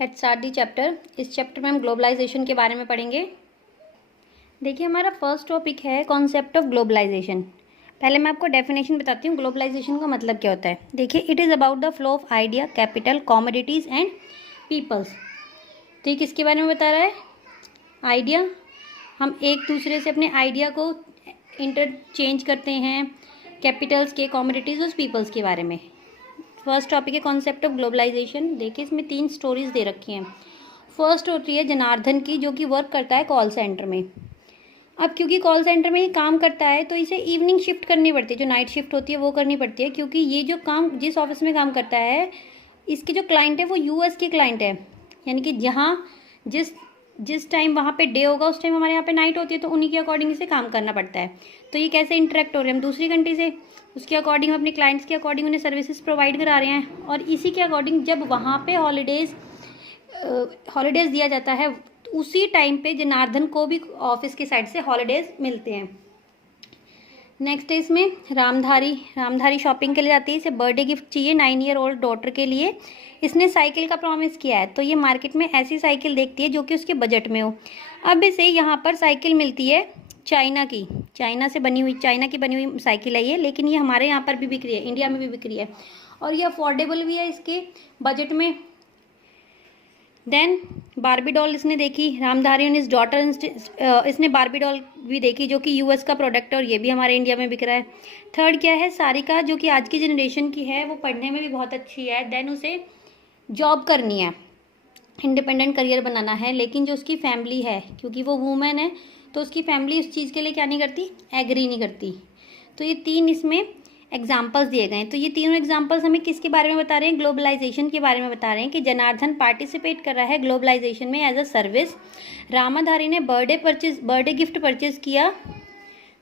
Let's start the chapter. इस chapter में हम ग्लोबलाइजेशन के बारे में पढ़ेंगे। देखिए, हमारा फर्स्ट टॉपिक है कॉन्सेप्ट ऑफ ग्लोबलाइजेशन। पहले मैं आपको डेफिनेशन बताती हूँ ग्लोबलाइजेशन का मतलब क्या होता है। देखिए, it is about the flow of idea, capital, commodities and peoples. तो ये किसके बारे में बता रहा है? आइडिया। हम एक दूसरे से अपने आइडिया को इंटरचेंज करते हैं। कैपिटल्स के, कॉमोडिटीज़ और पीपल्स के बारे में। फर्स्ट टॉपिक है कॉन्सेप्ट ऑफ ग्लोबलाइजेशन। देखिए, इसमें 3 स्टोरीज दे रखी हैं। फर्स्ट होती है जनार्दन की, जो कि वर्क करता है कॉल सेंटर में। अब क्योंकि कॉल सेंटर में ये काम करता है तो इसे इवनिंग शिफ्ट करनी पड़ती है, जो नाइट शिफ्ट होती है वो करनी पड़ती है, क्योंकि ये जो काम जिस ऑफिस में काम करता है इसके जो क्लाइंट है वो यूएस के क्लाइंट है। यानी कि जहाँ जिस टाइम वहाँ पे डे होगा उस टाइम हमारे यहाँ पे नाइट होती है, तो उन्हीं के अकॉर्डिंग इसे काम करना पड़ता है। तो ये कैसे इंटरेक्ट हो रहे हैं हम दूसरी कंट्री से, उसके अकॉर्डिंग अपने क्लाइंट्स के अकॉर्डिंग उन्हें सर्विसेज प्रोवाइड करा रहे हैं। और इसी के अकॉर्डिंग जब वहाँ पे हॉलीडेज़ दिया जाता है, उसी टाइम पे जनार्दन को भी ऑफिस की साइड से हॉलीडेज़ मिलते हैं। नेक्स्ट है इसमें रामधारी शॉपिंग के लिए जाती है। इसे बर्थडे गिफ्ट चाहिए 9 ईयर ओल्ड डॉटर के लिए। इसने साइकिल का प्रॉमिस किया है, तो ये मार्केट में ऐसी साइकिल देखती है जो कि उसके बजट में हो। अब इसे यहाँ पर साइकिल मिलती है चाइना की बनी हुई साइकिल है ये, लेकिन ये हमारे यहाँ पर भी बिक रही है, इंडिया में भी बिक रही है, और ये अफोर्डेबल भी है इसके बजट में। देन बारबी डॉल इसने देखी, रामधारी और इस डॉटर इसने बारबी डॉल भी देखी, जो कि यूएस का प्रोडक्ट है और ये भी हमारे इंडिया में बिक रहा है। थर्ड क्या है? सारिका, जो कि आज की जनरेशन की है, वो पढ़ने में भी बहुत अच्छी है। देन उसे जॉब करनी है, इंडिपेंडेंट करियर बनाना है, लेकिन जो उसकी फैमिली है, क्योंकि वो वूमेन है, तो उसकी फैमिली उस चीज़ के लिए क्या नहीं करती, एग्री नहीं करती। तो ये 3 इसमें एग्जाम्पल्स दिए गए हैं। तो ये तीनों एग्जाम्पल्स हमें किसके बारे में बता रहे हैं? ग्लोबलाइजेशन के बारे में बता रहे हैं कि जनार्दन पार्टिसिपेट कर रहा है ग्लोबलाइजेशन में एज अ सर्विस। रामाधारी ने बर्थडे गिफ्ट परचेज किया,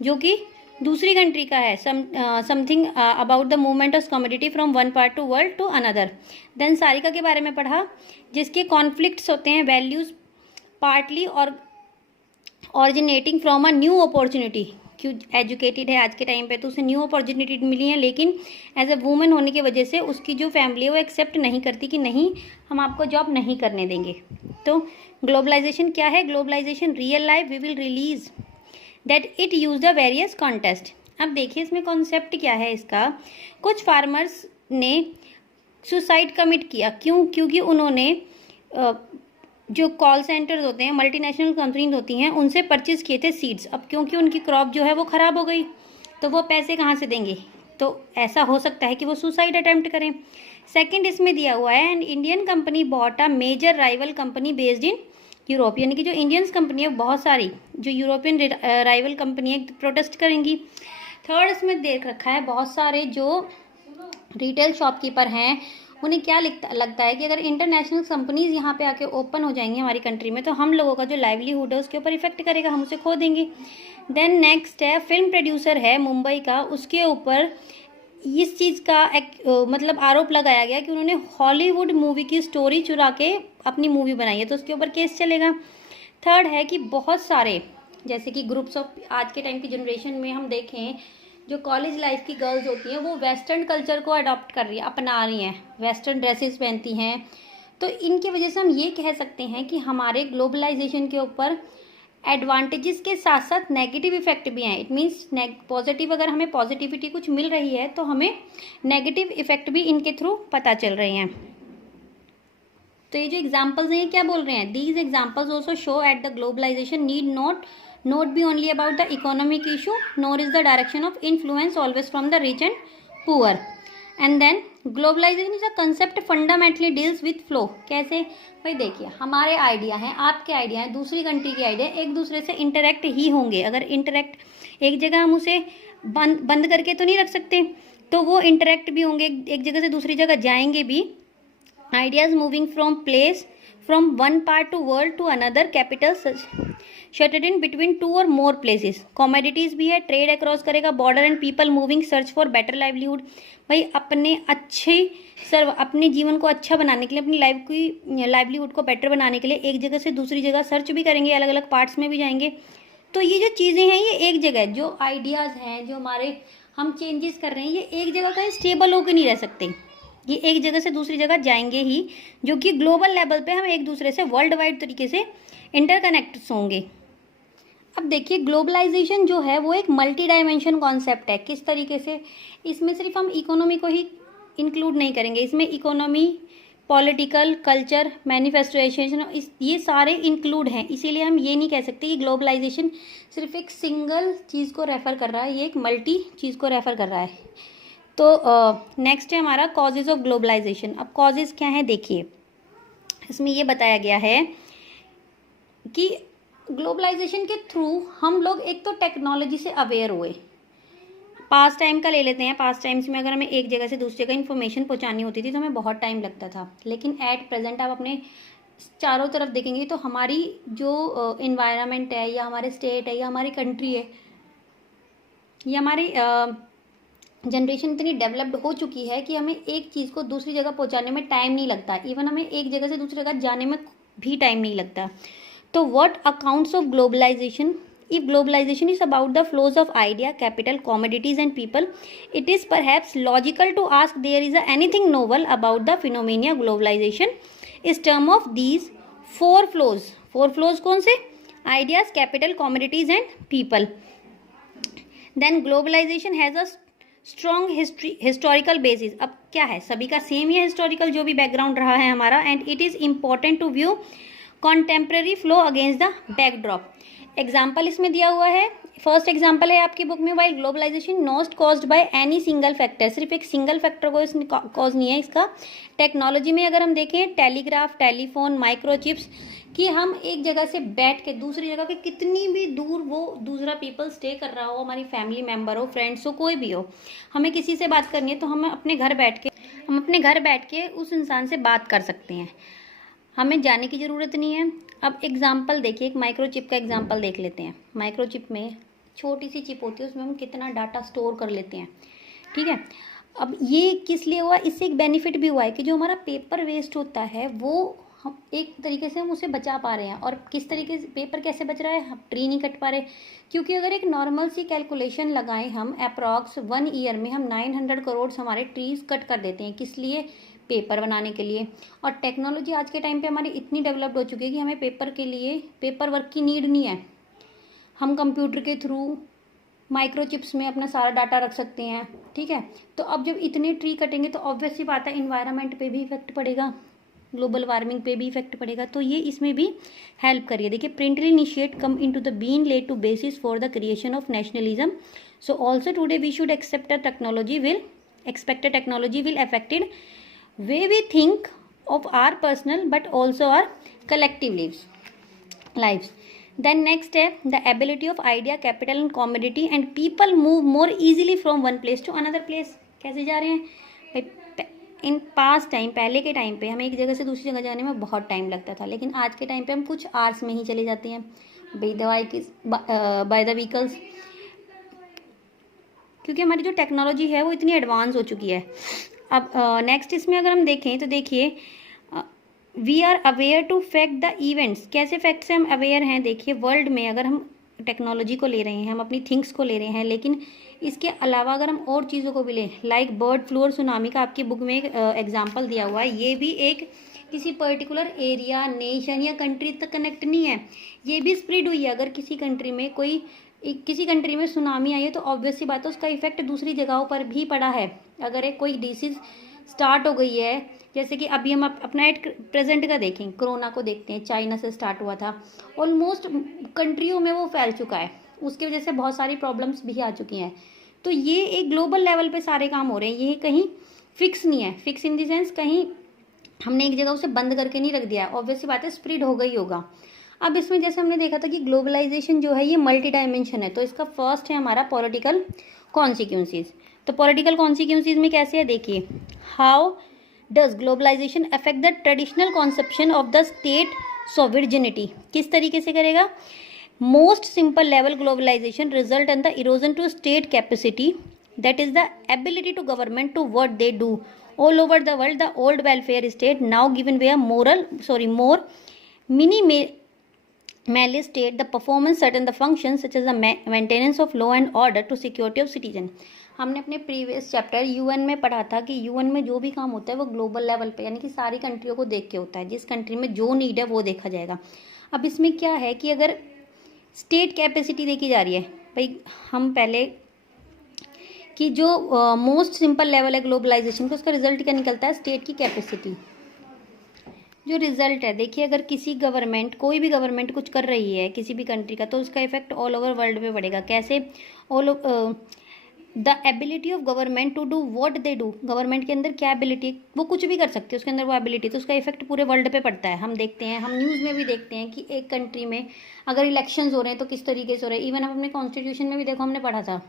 जो कि दूसरी कंट्री का है, something about the movement of commodity from one part to world to another. Then Sarika के बारे में पढ़ा, जिसके कॉन्फ्लिक्ट्स होते हैं वैल्यूज पार्टली और originating from a new opportunity. क्यों एजुकेटेड है आज के टाइम पे, तो उसे न्यू अपॉर्चुनिटी मिली है, लेकिन एज अ वूमेन होने की वजह से उसकी जो फैमिली है वो एक्सेप्ट नहीं करती कि नहीं, हम आपको जॉब नहीं करने देंगे। तो ग्लोबलाइजेशन क्या है? Globalisation real life we will realise that it use the various contest. अब देखिए इसमें कॉन्सेप्ट क्या है इसका। कुछ फार्मर्स ने सुसाइड कमिट किया, क्यों? क्योंकि उन्होंने जो कॉल सेंटर्स होते हैं, मल्टीनेशनल कंपनीज होती हैं, उनसे परचेज किए थे सीड्स। अब क्योंकि उनकी क्रॉप जो है वो ख़राब हो गई, तो वो पैसे कहाँ से देंगे? तो ऐसा हो सकता है कि वो सुसाइड अटेम्प्ट करें। सेकंड इसमें दिया हुआ है, and Indian company bought a major rival company based in Europe. यानी कि जो इंडियंस कंपनी है, बहुत सारी जो यूरोपियन राइवल कंपनी है, प्रोटेस्ट करेंगी। थर्ड इसमें देख रखा है, बहुत सारे जो रिटेल शॉपकीपर हैं उन्हें क्या लगता है कि अगर इंटरनेशनल कंपनीज यहाँ पे आके ओपन हो जाएंगी हमारी कंट्री में, तो हम लोगों का जो लाइवलीहुड है उसके ऊपर इफेक्ट करेगा, हम उसे खो देंगे। देन नेक्स्ट है, फिल्म प्रोड्यूसर है मुंबई का, उसके ऊपर इस चीज़ का मतलब आरोप लगाया गया कि उन्होंने हॉलीवुड मूवी की स्टोरी चुरा के अपनी मूवी बनाई है, तो उसके ऊपर केस चलेगा। थर्ड है कि बहुत सारे जैसे कि ग्रुप्स ऑफ, आज के टाइम की जनरेशन में हम देखें, जो कॉलेज लाइफ की गर्ल्स होती हैं वो वेस्टर्न कल्चर को अडॉप्ट कर रही है, अपना रही हैं, वेस्टर्न ड्रेसेस पहनती हैं। तो इनकी वजह से हम ये कह सकते हैं कि हमारे ग्लोबलाइजेशन के ऊपर एडवांटेजेस के साथ साथ नेगेटिव इफेक्ट भी हैं। इट मीन्स पॉजिटिव, अगर हमें पॉजिटिविटी कुछ मिल रही है तो हमें नेगेटिव इफेक्ट भी इनके थ्रू पता चल रहे हैं। तो ये जो एग्जाम्पल्स हैं ये क्या बोल रहे हैं? These examples also show at the globalisation need not be only about the economic issue, nor is the direction of influence always from the rich and poor. And then globalization is a concept fundamentally deals with flow. कैसे भाई? देखिए, हमारे idea हैं, आपके idea हैं, दूसरी country के idea एक दूसरे से इंटरेक्ट ही होंगे। अगर इंटरेक्ट एक जगह हम उसे बंद करके तो नहीं रख सकते, तो वो इंटरेक्ट भी होंगे, एक जगह से दूसरी जगह जाएंगे भी। Ideas moving from one part to world to another, capital shuttled in between 2 और मोर प्लेसेस। कॉमोडिटीज़ भी है, ट्रेड अक्रॉस करेगा border, and people moving search for better livelihood. भाई अपने जीवन को अच्छा बनाने के लिए, अपनी लाइवलीहुड को बेटर बनाने के लिए एक जगह से दूसरी जगह सर्च भी करेंगे, अलग अलग पार्ट्स में भी जाएंगे। तो ये जो चीज़ें हैं ये एक जगह, जो आइडियाज़ हैं, जो हमारे हम चेंजेस कर रहे हैं, ये एक जगह कहीं स्टेबल होकर नहीं रह सकते। ये एक जगह से दूसरी जगह जाएंगे ही, जो कि ग्लोबल लेवल पे हम एक दूसरे से वर्ल्ड वाइड तरीके से इंटरकनेक्ट होंगे। अब देखिए ग्लोबलाइजेशन जो है वो एक मल्टी डायमेंशन कॉन्सेप्ट है। किस तरीके से, इसमें सिर्फ हम इकोनॉमी को ही इंक्लूड नहीं करेंगे, इसमें इकोनॉमी, पॉलिटिकल, कल्चर, मैनिफेस्टेशन, ये सारे इंक्लूड हैं। इसीलिए हम ये नहीं कह सकते कि ग्लोबलाइजेशन सिर्फ एक सिंगल चीज़ को रेफ़र कर रहा है, ये एक मल्टी चीज़ को रेफ़र कर रहा है। तो नेक्स्ट है हमारा कॉजेज़ ऑफ ग्लोबलाइजेशन। अब कॉजेज़ क्या हैं देखिए, इसमें ये बताया गया है कि ग्लोबलाइजेशन के थ्रू हम लोग एक तो टेक्नोलॉजी से अवेयर हुए। पास्ट टाइम का ले लेते हैं, पास्ट टाइम्स में अगर हमें एक जगह से दूसरी जगह इन्फॉर्मेशन पहुंचानी होती थी तो हमें बहुत टाइम लगता था, लेकिन एट प्रेजेंट आप अपने चारों तरफ देखेंगे तो हमारी जो इन्वायरमेंट है या हमारे स्टेट है या हमारी कंट्री है या हमारी जनरेशन इतनी डेवलप्ड हो चुकी है कि हमें एक चीज़ को दूसरी जगह पहुंचाने में टाइम नहीं लगता, इवन हमें एक जगह से दूसरी जगह जाने में भी टाइम नहीं लगता। तो what accounts of globalization? If globalization is about the flows of idea, capital, commodities and people, it is perhaps logical to ask there is anything novel about the phenomena globalization is term of these four flows. Four flows कौन से? Ideas, capital, commodities and people. Then globalization has a strong historical basis. अब क्या है, सभी का same ही है historical जो भी बैकग्राउंड रहा है हमारा, and it is important to view contemporary flow against the backdrop. Example इसमें दिया हुआ है। फर्स्ट एग्जाम्पल है आपकी बुक में, while globalization not caused by any single factor, सिर्फ एक सिंगल फैक्टर को इसमें कॉज नहीं है इसका। टेक्नोलॉजी में अगर हम देखें, टेलीग्राफ, टेलीफोन, माइक्रोचिप्स, कि हम एक जगह से बैठ के दूसरी जगह के कितनी भी दूर वो दूसरा पीपल स्टे कर रहा हो, हमारी फैमिली मेम्बर हो, फ्रेंड्स हो, कोई भी हो, हमें किसी से बात करनी है तो हम अपने घर बैठ के उस इंसान से बात कर सकते हैं, हमें जाने की ज़रूरत नहीं है। अब एग्जाम्पल देखिए, एक माइक्रोचिप का एग्जाम्पल देख लेते हैं। माइक्रोचिप में छोटी सी चिप होती है, उसमें हम कितना डाटा स्टोर कर लेते हैं, ठीक है। अब ये किस लिए हुआ, इससे एक बेनिफिट भी हुआ है कि जो हमारा पेपर वेस्ट होता है वो हम एक तरीके से हम उसे बचा पा रहे हैं। और किस तरीके से पेपर कैसे बच रहा है, हम ट्री नहीं कट पा रहे, क्योंकि अगर एक नॉर्मल सी कैलकुलेशन लगाएं हम, अप्रॉक्स 1 ईयर में हम 900 करोड़ हमारे ट्रीज कट कर देते हैं। किस लिए, पेपर बनाने के लिए। और टेक्नोलॉजी आज के टाइम पे हमारी इतनी डेवलप्ड हो चुकी है कि हमें पेपर के लिए पेपर वर्क की नीड नहीं है, हम कंप्यूटर के थ्रू माइक्रोचिप्स में अपना सारा डाटा रख सकते हैं, ठीक है। तो अब जब इतने ट्री कटेंगे तो ऑब्वियस सी बात है इन्वायरमेंट पे भी इफेक्ट पड़ेगा, ग्लोबल वार्मिंग पे भी इफेक्ट पड़ेगा, तो ये इसमें भी हेल्प करिए। देखिए, प्रिंटली initiate come in to the been led to basis for the creation of nationalism, so also today we should expect technology will affected way we think of our personal but also our collective lives. Then next step, the ability of idea, capital and commodity and people move more easily from one place to another place. कैसे जा रहे हैं, in past time, पहले के time पे हमें एक जगह से दूसरी जगह जाने में बहुत टाइम लगता था, लेकिन आज के टाइम पे हम कुछ आवर्स में ही चले जाते हैं बाय द व्हीकल्स, क्योंकि हमारी जो टेक्नोलॉजी है वो इतनी एडवांस हो चुकी है। अब नेक्स्ट इसमें अगर हम देखें तो देखिए, we are aware to fact the events. कैसे फैक्ट से हम अवेयर हैं, देखिए वर्ल्ड में अगर हम टेक्नोलॉजी को ले रहे हैं, हम अपनी थिंग्स को ले रहे हैं, लेकिन इसके अलावा अगर हम और चीज़ों को भी लें, लाइक बर्ड फ्लू और सुनामी का आपकी बुक में एक एग्जाम्पल दिया हुआ है, ये भी एक किसी पर्टिकुलर एरिया, नेशन या कंट्री तक कनेक्ट नहीं है, ये भी स्प्रेड हुई है। अगर किसी कंट्री में सुनामी आई है तो ऑब्वियस सी बात है उसका इफेक्ट दूसरी जगहों पर भी पड़ा है। अगर एक कोई डिसीज स्टार्ट हो गई है, जैसे कि अभी हम अपना एट प्रेजेंट का देखें, कोरोना को देखते हैं, चाइना से स्टार्ट हुआ था, ऑलमोस्ट कंट्रियों में वो फैल चुका है, उसकी वजह से बहुत सारी प्रॉब्लम्स भी आ चुकी हैं। तो ये एक ग्लोबल लेवल पे सारे काम हो रहे हैं, ये कहीं फिक्स नहीं है, फिक्स इन द सेंस कहीं हमने एक जगह उसे बंद करके नहीं रख दिया, ऑब्वियस सी बात है स्प्रेड हो गई होगा। अब इसमें जैसे हमने देखा था कि ग्लोबलाइजेशन जो है ये मल्टी डायमेंशन है, तो इसका फर्स्ट है हमारा पॉलिटिकल कॉन्सिक्वेंसेस। तो पॉलिटिकल कॉन्सिक्वेंसेस में कैसे है देखिए, how does globalization affect the traditional conception of the state sovereignty. किस तरीके से करेगा, most simple level globalization result in the erosion to state capacity, that is the ability to government to what they do all over the world. The old welfare state now given way more mainly state the performance certain the functions such as the maintenance of law and order to security of citizen. हमने अपने previous chapter UN में पढ़ा था कि UN में जो भी काम होता है वो ग्लोबल लेवल पे यानी कि सारी कंट्रियों को देख के होता है, जिस कंट्री में जो नीड है वो देखा जाएगा। अब इसमें क्या है कि अगर स्टेट कैपेसिटी देखी जा रही है भाई, हम पहले कि जो मोस्ट सिंपल लेवल है ग्लोबलाइजेशन का, उसका रिजल्ट क्या निकलता है, स्टेट की कैपेसिटी। जो रिजल्ट है देखिए, अगर किसी गवर्नमेंट, कोई भी गवर्नमेंट कुछ कर रही है किसी भी कंट्री का, तो उसका इफेक्ट ऑल ओवर वर्ल्ड में पड़ेगा। कैसे? All the ability of government to do what they do, government के अंदर क्या एबिलिटी, वो कुछ भी कर सकती है, उसके अंदर वो एबिलिटी, तो उसका इफेक्ट पूरे वर्ल्ड पे पड़ता है। हम देखते हैं, हम न्यूज़ में भी देखते हैं कि एक कंट्री में अगर इलेक्शंस हो रहे हैं तो किस तरीके से हो रहे हैं। इवन हम अपने कॉन्स्टिट्यूशन में भी देखो, हमने पढ़ा था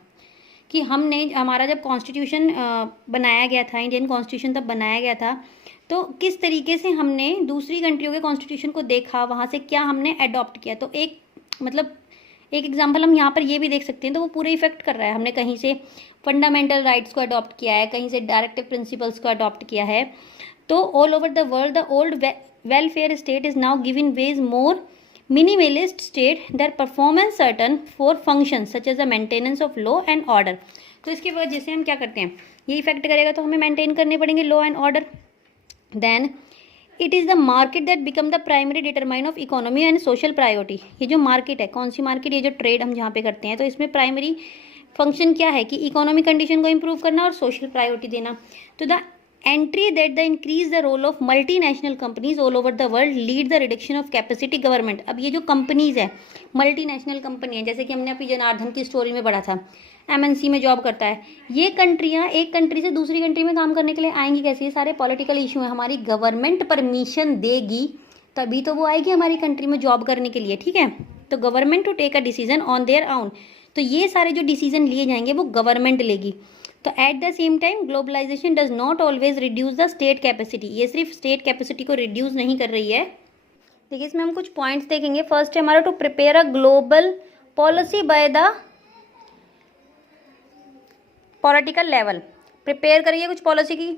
कि हमारा जब कॉन्स्टिट्यूशन बनाया गया था, इंडियन कॉन्स्टिट्यूशन तब बनाया गया था, तो किस तरीके से हमने दूसरी कंट्रियों के कॉन्स्टिट्यूशन को देखा, वहाँ से क्या हमने अडॉप्ट किया। तो एक मतलब एक एग्जांपल हम यहाँ पर ये भी देख सकते हैं, तो वो पूरे इफेक्ट कर रहा है। हमने कहीं से फंडामेंटल राइट्स को अडॉप्ट किया है, कहीं से डायरेक्टिव प्रिंसिपल्स को अडॉप्ट किया है। तो all over the world the old welfare state is now giving ways more minimalist state their performance certain for functions such as the maintenance of law and order। तो इसकी वजह से हम क्या करते हैं, ये इफेक्ट करेगा तो हमें मेंटेन करने पड़ेंगे law and order. Then it is the market that become the primary determine of economy and social priority. ये जो मार्केट है, कौन सी मार्केट, ये जो ट्रेड हम जहाँ पे करते हैं, तो इसमें प्राइमरी फंक्शन क्या है कि इकोनॉमिक कंडीशन को इंप्रूव करना और सोशल प्रायोरिटी देना। तो the entry that the increase the role of multinational companies all over the world lead the reduction of capacity government। अब ये जो कंपनीज है, मल्टीनेशनल कंपनी है, जैसे कि हमने अभी जनार्दन की स्टोरी में पढ़ा था, एमएनसी में जॉब करता है, ये कंट्रियां एक कंट्री से दूसरी कंट्री में काम करने के लिए आएंगी कैसे, ये सारे पॉलिटिकल इशू है। हमारी गवर्नमेंट परमिशन देगी तभी तो वो आएगी हमारी कंट्री में जॉब करने के लिए, ठीक है। तो government to take a decision on their own, तो ये सारे जो डिसीजन लिए जाएंगे वो गवर्नमेंट लेगी। तो at the same time globalization does not always reduce the state capacity, ये सिर्फ स्टेट कैपेसिटी को रिड्यूस नहीं कर रही है। देखिए इसमें हम कुछ पॉइंट्स देखेंगे। फर्स्ट है हमारा to prepare a global policy by the political level, prepare करिए कुछ पॉलिसी की।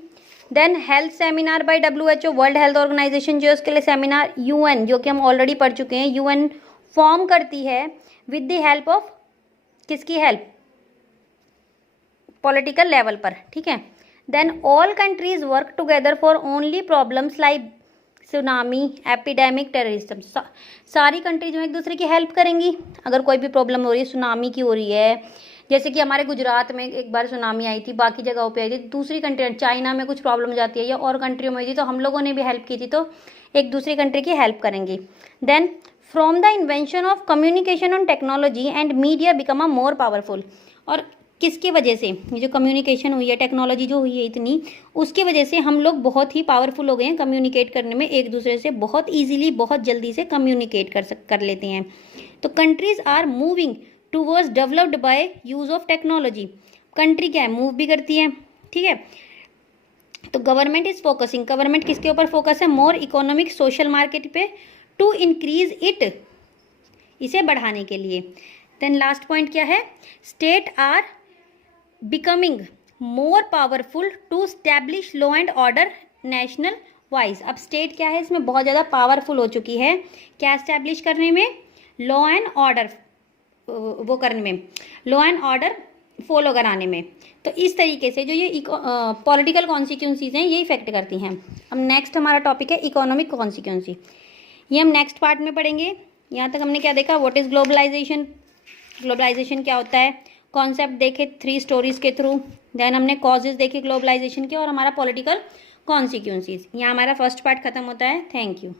Then health seminar by WHO, world health organization, जो उसके लिए सेमिनार, यूएन जो कि हम ऑलरेडी पढ़ चुके हैं, यूएन फॉर्म करती है विद द हेल्प ऑफ, किसकी हेल्प, पॉलिटिकल लेवल पर, ठीक है। Then all countries work together for only problems like tsunami, epidemic, terrorism. सारी कंट्री जो एक दूसरे की हेल्प करेंगी। अगर कोई भी प्रॉब्लम हो रही है, सुनामी की हो रही है, जैसे कि हमारे गुजरात में एक बार सुनामी आई थी, बाकी जगहों पे आई थी, दूसरी कंट्री चाइना में कुछ प्रॉब्लम हो जाती है या और कंट्रियों में हुई थी, तो हम लोगों ने भी हेल्प की थी, तो एक दूसरी कंट्री की हेल्प करेंगी। Then from the invention of communication on technology and media become a more powerful. और किसकी वजह से, ये जो कम्युनिकेशन हुई है, टेक्नोलॉजी जो हुई है इतनी, उसकी वजह से हम लोग बहुत ही पावरफुल हो गए हैं कम्युनिकेट करने में, एक दूसरे से बहुत इजीली, बहुत जल्दी से कम्युनिकेट कर लेते हैं। तो countries are moving towards developed by use of technology. Country क्या है, मूव भी करती है, ठीक है। तो गवर्नमेंट इज फोकसिंग, गवर्नमेंट किसके ऊपर फोकस है, मोर इकोनॉमिक सोशल मार्केट पे, टू इंक्रीज इट, इसे बढ़ाने के लिए। देन लास्ट पॉइंट क्या है, state are becoming more powerful to establish law and order national wise. अब स्टेट क्या है, इसमें बहुत ज़्यादा पावरफुल हो चुकी है, क्या स्टैब्लिश करने में, लॉ एंड ऑर्डर वो करने में, लॉ एंड ऑर्डर फॉलो कराने में। तो इस तरीके से जो ये पॉलिटिकल कॉन्सिक्वेंसीज हैं ये इफेक्ट करती हैं। अब नेक्स्ट हमारा टॉपिक है इकोनॉमिक कॉन्सिक्वेंसी, ये हम नेक्स्ट पार्ट में पढ़ेंगे। यहाँ तक हमने क्या देखा, व्हाट इज़ ग्लोबलाइजेशन, ग्लोबलाइजेशन क्या होता है, कॉन्सेप्ट देखे 3 स्टोरीज के थ्रू। देन हमने कॉजेज देखे ग्लोबलाइजेशन के और हमारा पॉलिटिकल कॉन्सिक्वेंसीज। यहाँ हमारा फर्स्ट पार्ट खत्म होता है। Thank you.